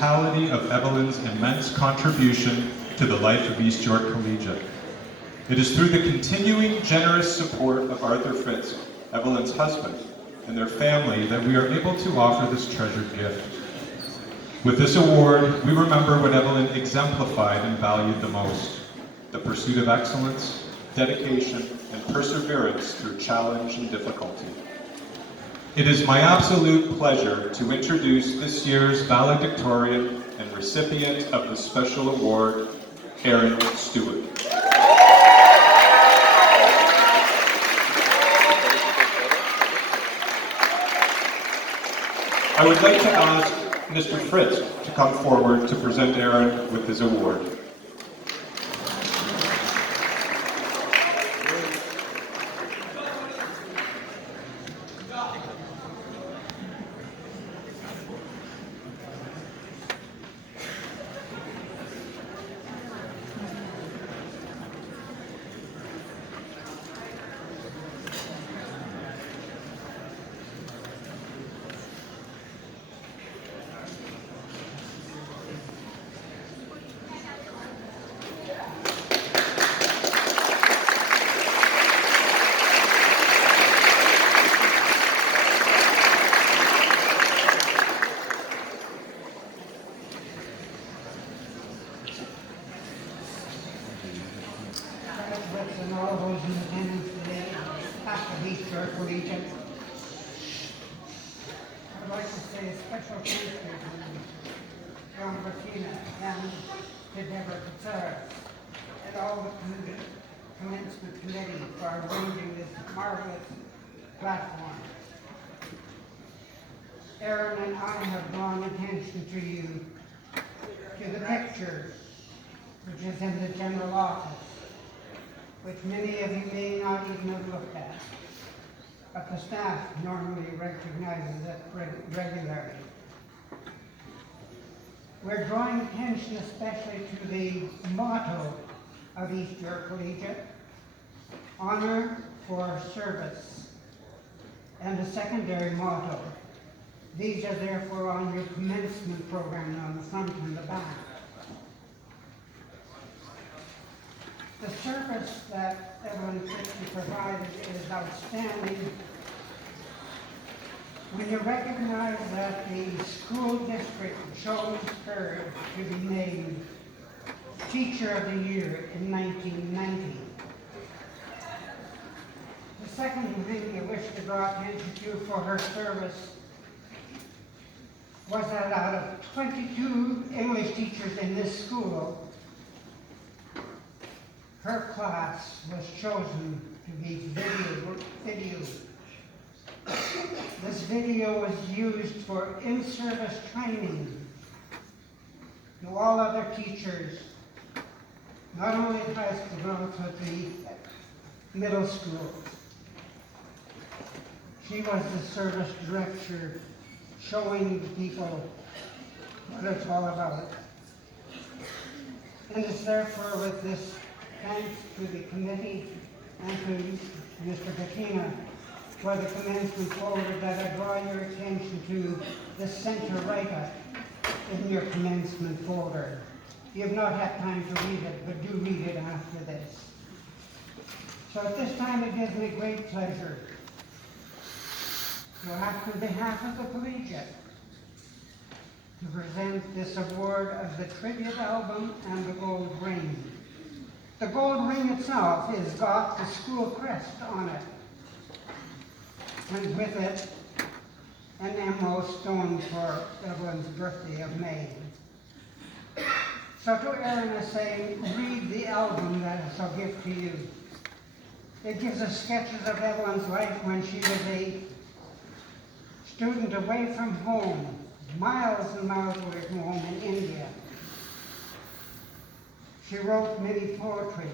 totality of Evelyn's immense contribution to the life of East York Collegiate. It is through the continuing generous support of Arthur Fritz, Evelyn's husband, and their family that we are able to offer this treasured gift. With this award, we remember what Evelyn exemplified and valued the most: the pursuit of excellence, dedication, and perseverance through challenge and difficulty. It is my absolute pleasure to introduce this year's valedictorian and recipient of the special award, Aaron Stewart. I would like to ask Mr. Fritz to come forward to present Aaron with his award. And all those in attendance today, staff of East York Collegiate. I would like to say a special thank you to John Bertina and to Deborah Katsara and all the commencement committee for arranging this marvelous platform. Aaron and I have drawn attention to you, to the picture which is in the general office, which many of you may not even have looked at, but the staff normally recognizes it regularly. We're drawing attention especially to the motto of East York Collegiate, honor for service, and a secondary motto. These are therefore on your commencement program on the front and the back. The service that Evelyn Christie provided is outstanding. When you recognize that the school district chose her to be named Teacher of the Year in 1990. The second thing I wish to draw attention to for her service was that out of 22 English teachers in this school, her class was chosen to be videoed. This video was used for in-service training to all other teachers, not only at high school, but also at the middle school. She was the service director, showing the people what it's all about. And it's therefore with this thanks to the committee and to Mr. Katina for the commencement folder that I draw your attention to the center write-up in your commencement folder. You have not had time to read it, but do read it after this. So at this time it gives me great pleasure to act on behalf of the collegiate to present this award of the tribute album and the gold ring. The gold ring itself has got the school crest on it, and with it, an emerald stone for Evelyn's birthday of May. So to Aaron I say, read the album that I shall give to you. It gives us sketches of Evelyn's life when she was a student away from home, miles and miles away from home in India. She wrote many poetry.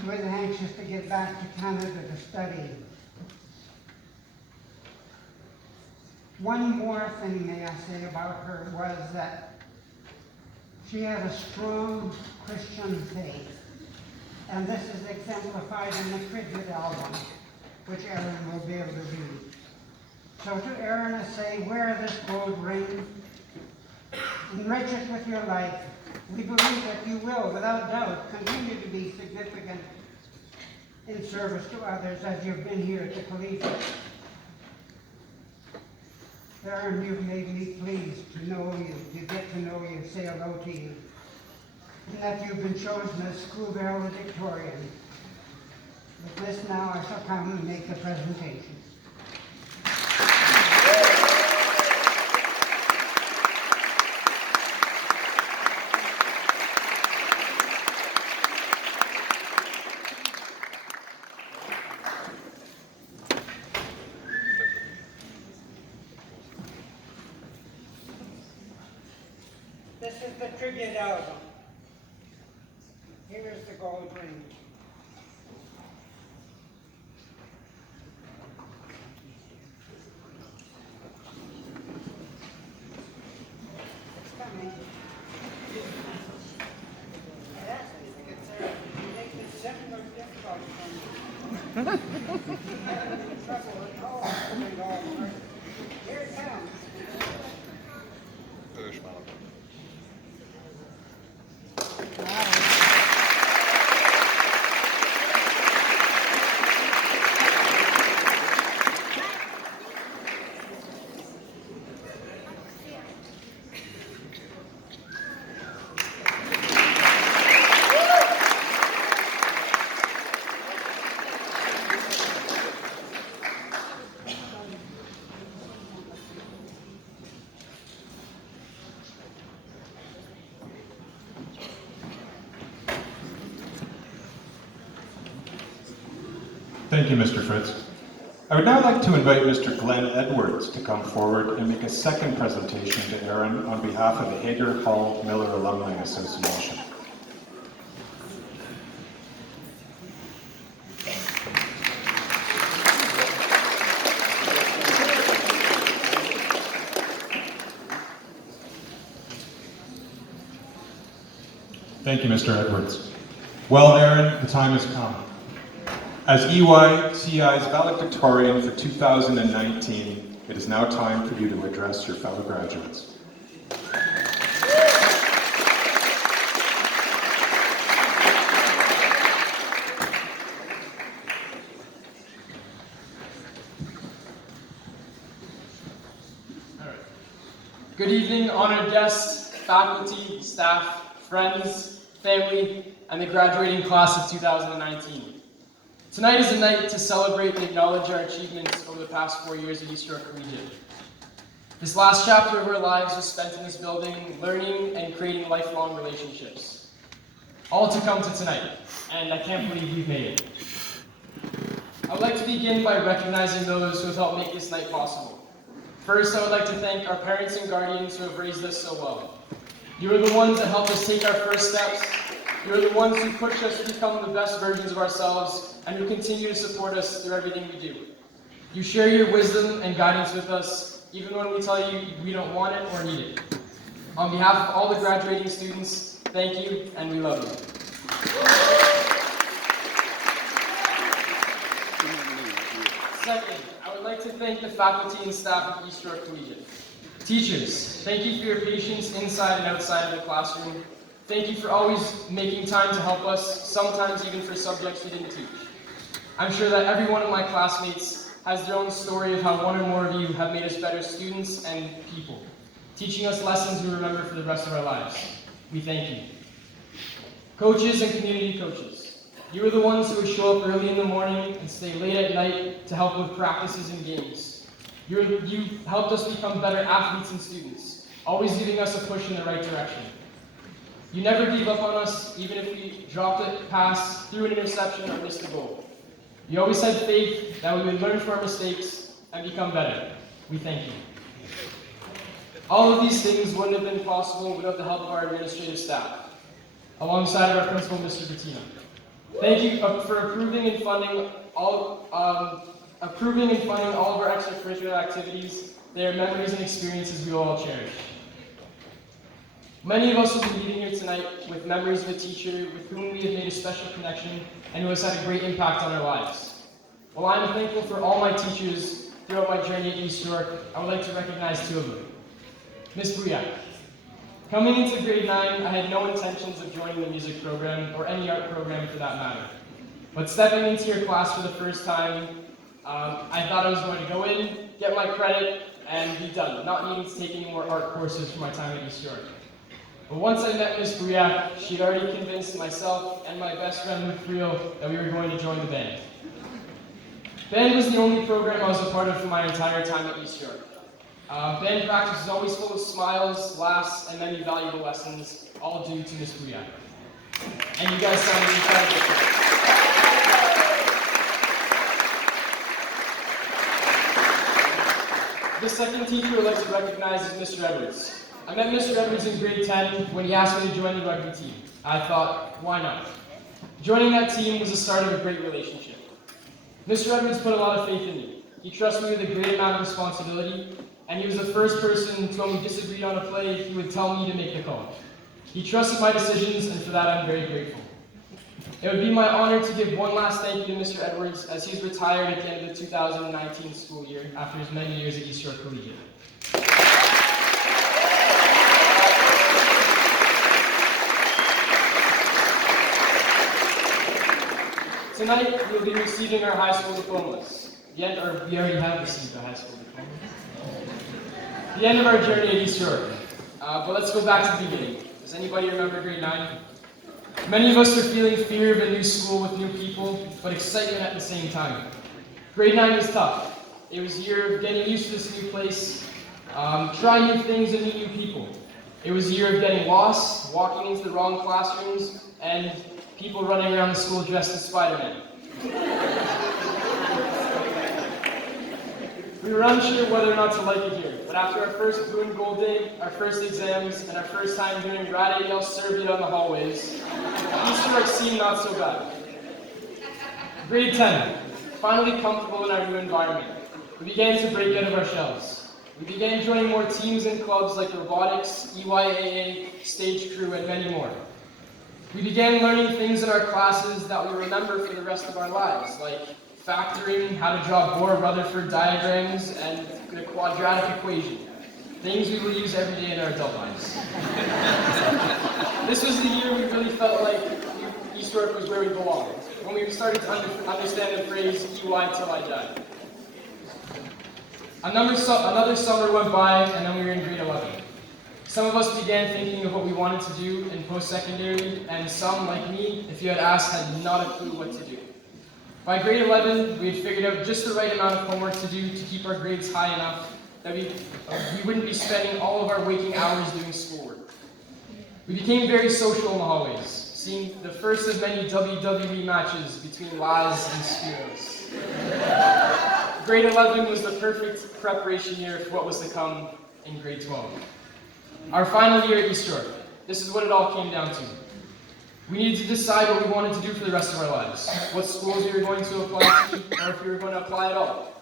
She was anxious to get back to Canada to study. One more thing may I say about her was that she had a strong Christian faith. And this is exemplified in the tribute album, which Aaron will be able to read. So to Aaron I say, wear this gold ring enrich it with your life. We believe that you will, without doubt, continue to be significant in service to others as you've been here at the collegiate. Aaron, you've made me pleased to know you, to get to know you, say hello to you, and that you've been chosen as school valedictorian. With this now, I shall come and make the presentation. This is the tribute album. Here is the gold ring. It's coming. Yes, it makes it simple or difficult for me. Having trouble at all. Here it comes. Thank you, Mr. Fritz. I would now like to invite Mr. Glenn Edwards to come forward and make a second presentation to Aaron on behalf of the Hager Hall Miller Alumni Association. Thank you, Mr. Edwards. Well, Aaron, the time has come. As EYCI's Valedictorian for 2019, it is now time for you to address your fellow graduates. Good evening, honored guests, faculty, staff, friends, family, and the graduating class of 2019. Tonight is a night to celebrate and acknowledge our achievements over the past 4 years at East York Collegiate. This last chapter of our lives was spent in this building, learning and creating lifelong relationships. All to come to tonight, and I can't believe we've made it. I would like to begin by recognizing those who have helped make this night possible. First, I would like to thank our parents and guardians who have raised us so well. You are the ones that helped us take our first steps. You are the ones who push us to become the best versions of ourselves and who continue to support us through everything we do. You share your wisdom and guidance with us, even when we tell you we don't want it or need it. On behalf of all the graduating students, thank you, and we love you. Second, I would like to thank the faculty and staff of East York Collegiate. Teachers, thank you for your patience inside and outside of the classroom. Thank you for always making time to help us, sometimes even for subjects we didn't teach. I'm sure that every one of my classmates has their own story of how one or more of you have made us better students and people, teaching us lessons we remember for the rest of our lives. We thank you. Coaches and community coaches, you are the ones who would show up early in the morning and stay late at night to help with practices and games. You helped us become better athletes and students, always giving us a push in the right direction. You never gave up on us, even if we dropped a pass, threw an interception, or missed a goal. You always had faith that we would learn from our mistakes and become better. We thank you. All of these things wouldn't have been possible without the help of our administrative staff, alongside of our principal, Mr. Bettina. Thank you for approving and funding all of our extracurricular activities. They are memories and experiences we will all cherish. Many of us will be leaving here tonight with memories of a teacher with whom we have made a special connection and who has had a great impact on our lives. While I am thankful for all my teachers throughout my journey at East York, I would like to recognize two of them. Ms. Bouyak. Coming into grade 9, I had no intentions of joining the music program or any art program for that matter. But stepping into your class for the first time, I thought I was going to go in, get my credit, and be done, not needing to take any more art courses for my time at East York. But once I met Miss Briac, she'd already convinced myself and my best friend Luke Friel that we were going to join the band. Band was the only program I was a part of for my entire time at East York. Band practice was always full of smiles, laughs, and many valuable lessons, all due to Miss Briac. And you guys sounded incredible. The second teacher I'd like to recognize is Mr. Edwards. I met Mr. Edwards in grade 10 when he asked me to join the rugby team. I thought, why not? Joining that team was the start of a great relationship. Mr. Edwards put a lot of faith in me. He trusted me with a great amount of responsibility, and he was the first person to when we disagreed on a play, he would tell me to make the call. He trusted my decisions, and for that I'm very grateful. It would be my honor to give one last thank you to Mr. Edwards as he's retired at the end of the 2019 school year after his many years at East York Collegiate. Tonight, we'll be receiving our high school diplomas. We already have received our high school diplomas. The end of our journey at East York. But let's go back to the beginning. Does anybody remember grade 9? Many of us are feeling fear of a new school with new people, but excitement at the same time. Grade 9 was tough. It was a year of getting used to this new place, trying new things and meet new people. It was a year of getting lost, walking into the wrong classrooms, and people running around the school dressed as Spider-Man. We were unsure whether or not to like it here, but after our first blue and gold day, our first exams, and our first time doing Rad ADL Serbia on the hallways, East York seemed not so bad. Grade 10, finally comfortable in our new environment. We began to break out of our shells. We began joining more teams and clubs like robotics, EYCI, stage crew, and many more. We began learning things in our classes that we remember for the rest of our lives, like factoring, how to draw Bohr-Rutherford diagrams, and the quadratic equation. Things we will use every day in our adult lives. This was the year we really felt like East York was where we belonged, when we started to understand the phrase, EY till I die. Another summer went by, and then we were in grade 11. Some of us began thinking of what we wanted to do in post-secondary, and some, like me, if you had asked, had not a clue what to do. By grade 11, we had figured out just the right amount of homework to do to keep our grades high enough that we wouldn't be spending all of our waking hours doing schoolwork. We became very social in the hallways, seeing the first of many WWE matches between Laz and Spiros. Grade 11 was the perfect preparation year for what was to come in grade 12. Our final year at East York. This is what it all came down to. We needed to decide what we wanted to do for the rest of our lives, what schools we were going to apply to, or if we were going to apply at all.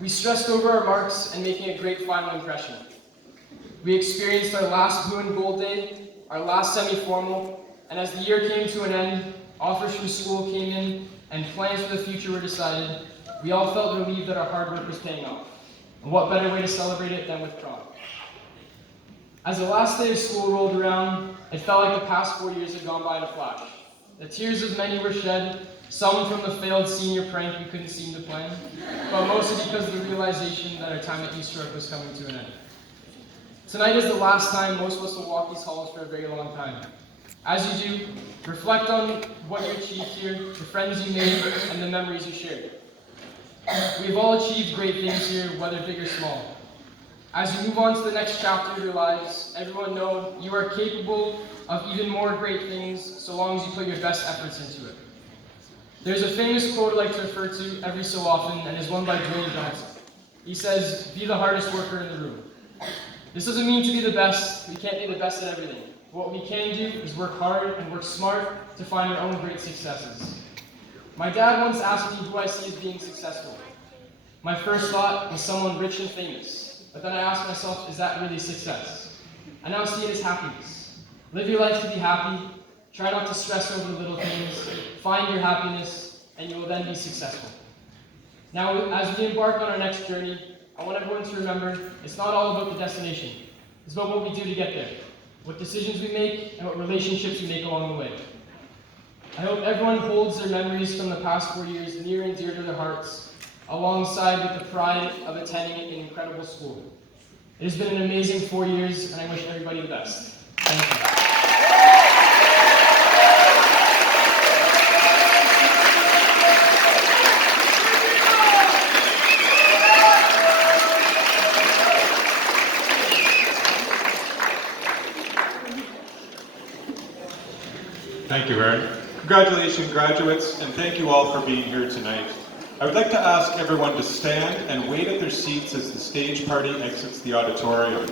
We stressed over our marks and making a great final impression. We experienced our last blue and gold day, our last semi-formal, and as the year came to an end, offers from school came in, and plans for the future were decided, we all felt relieved that our hard work was paying off. And what better way to celebrate it than with prom? As the last day of school rolled around, it felt like the past 4 years had gone by in a flash. The tears of many were shed, some from the failed senior prank we couldn't seem to plan, but mostly because of the realization that our time at East York was coming to an end. Tonight is the last time most of us will walk these halls for a very long time. As you do, reflect on what you achieved here, the friends you made, and the memories you shared. We've all achieved great things here, whether big or small. As you move on to the next chapter of your lives, everyone know you are capable of even more great things so long as you put your best efforts into it. There's a famous quote I like to refer to every so often, and is one by Dwayne Johnson. He says, "Be the hardest worker in the room." This doesn't mean to be the best. We can't be the best at everything. What we can do is work hard and work smart to find our own great successes. My dad once asked me who I see as being successful. My first thought was someone rich and famous. But then I asked myself, is that really success? I now see it as happiness. Live your life to be happy, try not to stress over the little things, find your happiness, and you will then be successful. Now, as we embark on our next journey, I want everyone to remember, it's not all about the destination. is about what we do to get there, what decisions we make, and what relationships we make along the way. I hope everyone holds their memories from the past 4 years near and dear to their hearts, alongside with the pride of attending an incredible school. It has been an amazing 4 years, and I wish everybody the best. Thank you. Thank you, Aaron. Congratulations, graduates, and thank you all for being here tonight. I would like to ask everyone to stand and wait at their seats as the stage party exits the auditorium.